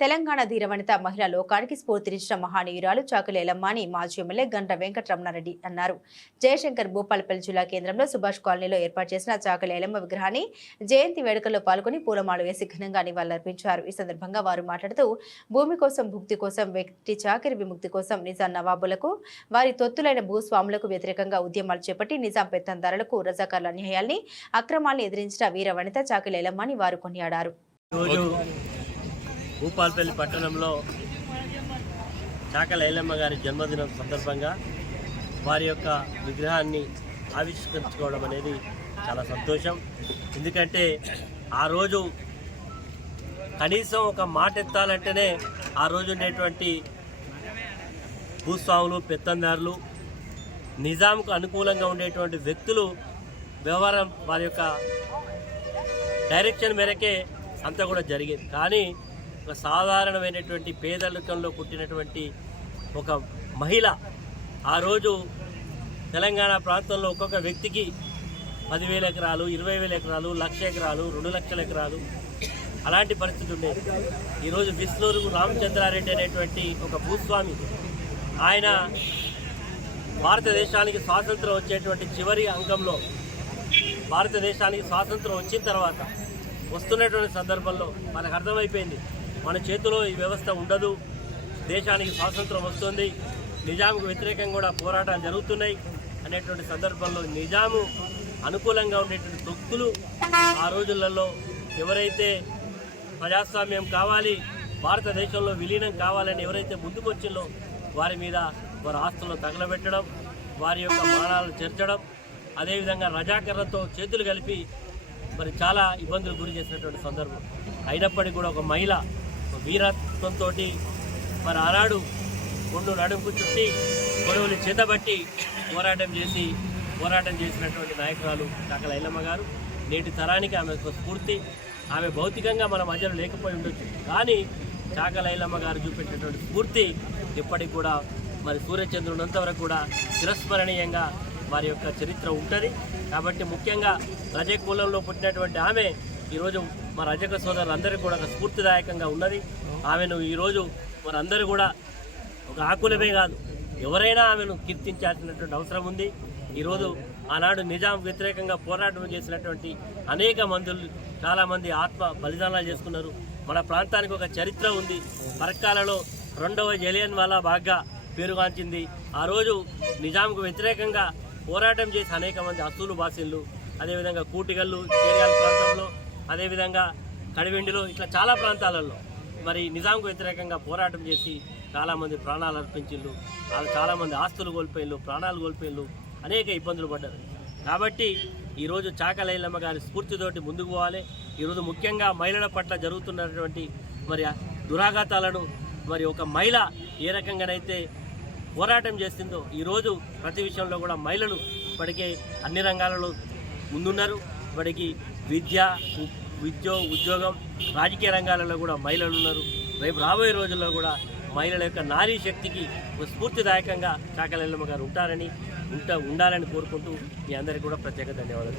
తెలంగాణ ధీరవనిత మహిళా లోకానికి స్ఫూర్తినిచ్చిన మహానీయురాలు చాకలి ఎల్లమ్మ అని మాజీ ఎమ్మెల్యే గంట వెంకటరమణారెడ్డి అన్నారు. జయశంకర్ భూపాలపల్లి జిల్లా కేంద్రంలో సుభాష్ కాలనీలో ఏర్పాటు చేసిన చాకలి ఎల్లమ్మ విగ్రహాన్ని జయంతి వేడుకల్లో పాల్గొని పూలమాల వేసి ఘనంగా నివాళులర్పించారు. ఈ సందర్భంగా వారు మాట్లాడుతూ భూమి కోసం, భుక్తి కోసం, వ్యక్తి చాకిరి విముక్తి కోసం నిజాం నవాబులకు, వారి తొత్తులైన భూస్వాములకు వ్యతిరేకంగా ఉద్యమాలు చేపట్టి నిజాం పెత్తందారులకు, రజాకార్ల అన్యాయాల్ని, అక్రమాల్ని ఎదిరించిన వీరవనిత చాకలి ఎల్లమ్మ అని వారు కొనియాడారు. భూపాలపల్లి పట్టణంలో చాకలి ఎల్లమ్మ గారి జన్మదినం సందర్భంగా వారి యొక్క విగ్రహాన్ని ఆవిష్కరించుకోవడం అనేది చాలా సంతోషం. ఎందుకంటే ఆ రోజు కనీసం ఒక మాట ఎత్తాలంటేనే ఆ రోజు ఉండేటువంటి భూస్వాములు, పెత్తందారులు, నిజాంకు అనుకూలంగా ఉండేటువంటి వ్యక్తులు వ్యవహారం వారి యొక్క డైరెక్షన్ మేరకే అంతా కూడా జరిగేది. కానీ ఒక సాధారణమైనటువంటి పేదరికంలో పుట్టినటువంటి ఒక మహిళ ఆ రోజు తెలంగాణ ప్రాంతంలో ఒక్కొక్క వ్యక్తికి 10,000 ఎకరాలు, 20,000 ఎకరాలు, 1,00,000 ఎకరాలు, 2,00,000 ఎకరాలు అలాంటి పరిస్థితి ఉండేది. ఈరోజు విష్ణూరు రామచంద్రారెడ్డి అనేటువంటి ఒక భూస్వామి, ఆయన భారతదేశానికి స్వాతంత్రం వచ్చేటువంటి చివరి అంకంలో, భారతదేశానికి స్వాతంత్రం వచ్చిన తర్వాత వస్తున్నటువంటి సందర్భంలో మనకు అర్థమైపోయింది, మన చేతిలో ఈ వ్యవస్థ ఉండదు, దేశానికి స్వాతంత్రం వస్తుంది, నిజాంకు వ్యతిరేకంగా కూడా పోరాటాలు జరుగుతున్నాయి అనేటువంటి సందర్భంలో నిజాము అనుకూలంగా ఉండేటువంటి తొక్కులు ఆ రోజులలో ఎవరైతే ప్రజాస్వామ్యం కావాలి, భారతదేశంలో విలీనం కావాలని ఎవరైతే ముందుకొచ్చిందో వారి మీద వారి ఆస్తులను తగలబెట్టడం, వారి యొక్క మానాలను చేర్చడం, అదేవిధంగా రజాకర్లతో చేతులు కలిపి మరి చాలా ఇబ్బందులు గురి చేసినటువంటి సందర్భం. అయినప్పటికీ కూడా ఒక మహిళ వీరత్వంతో మరి ఆనాడు గుండు నడుముకు చుట్టి గొడవలు చేతబట్టి పోరాటం చేసినటువంటి నాయకురాలు చాకలి ఎల్లమ్మ గారు. నేటి తరానికి ఆమె ఒక స్ఫూర్తి. ఆమె భౌతికంగా మన మధ్యలో లేకపోయి ఉండొచ్చు, కానీ చాకలి ఎల్లమ్మ గారు చూపెట్టినటువంటి స్ఫూర్తి ఇప్పటికి కూడా మరి సూర్యచంద్రునంతవరకు కూడా చిరస్మరణీయంగా వారి యొక్క చరిత్ర ఉంటుంది. కాబట్టి ముఖ్యంగా రజక కులంలో పుట్టినటువంటి ఆమె ఈరోజు మా రజక సోదరులందరికీ కూడా ఒక స్ఫూర్తిదాయకంగా ఉన్నది. ఆమెను ఈరోజు వారందరూ కూడా ఒక ఆకులమే కాదు, ఎవరైనా ఆమెను కీర్తించాల్సినటువంటి అవసరం ఉంది. ఈరోజు ఆనాడు నిజాం వ్యతిరేకంగా పోరాటం చేసినటువంటి అనేక మందులు, చాలామంది ఆత్మ బలిదానాలు చేసుకున్నారు. మన ప్రాంతానికి ఒక చరిత్ర ఉంది. పరక్కాలలో 2వ జలియన్ వాలా బాగ్గా పేరుగాంచింది. ఆ రోజు నిజాంకు వ్యతిరేకంగా పోరాటం చేసి అనేక మంది అసూలు బాసిన్లు, అదేవిధంగా కూటిగల్లు, చేర్యాల ప్రాంతంలో, అదేవిధంగా కడివెండిలో, ఇట్లా చాలా ప్రాంతాలలో మరి నిజాంకు వ్యతిరేకంగా పోరాటం చేసి చాలామంది ప్రాణాలు అర్పించిండ్రు, చాలామంది ఆస్తులు కోల్పోయిండ్రు, ప్రాణాలు కోల్పోయిండ్రు, అనేక ఇబ్బందులు పడ్డారు. కాబట్టి ఈరోజు చాకలి ఎల్లమ్మ గారి స్ఫూర్తితోటి ముందుకు పోవాలి. ఈరోజు ముఖ్యంగా మహిళల పట్ల జరుగుతున్నటువంటి మరి దురాఘాతాలను మరి ఒక మహిళ ఏ రకంగానైతే పోరాటం చేస్తుందో ఈరోజు ప్రతి విషయంలో కూడా మహిళలు ఇప్పటికే అన్ని రంగాలలో ముందున్నారు. ఇప్పటికీ ఉద్యోగం, రాజకీయ రంగాలలో కూడా మహిళలు ఉన్నారు. రేపు రాబోయే రోజుల్లో కూడా మహిళల యొక్క నారీ శక్తికి స్ఫూర్తిదాయకంగా చాకలి ఎల్లమ్మ గారు ఉండాలని కోరుకుంటూ మీ అందరికీ కూడా ప్రత్యేక ధన్యవాదాలు.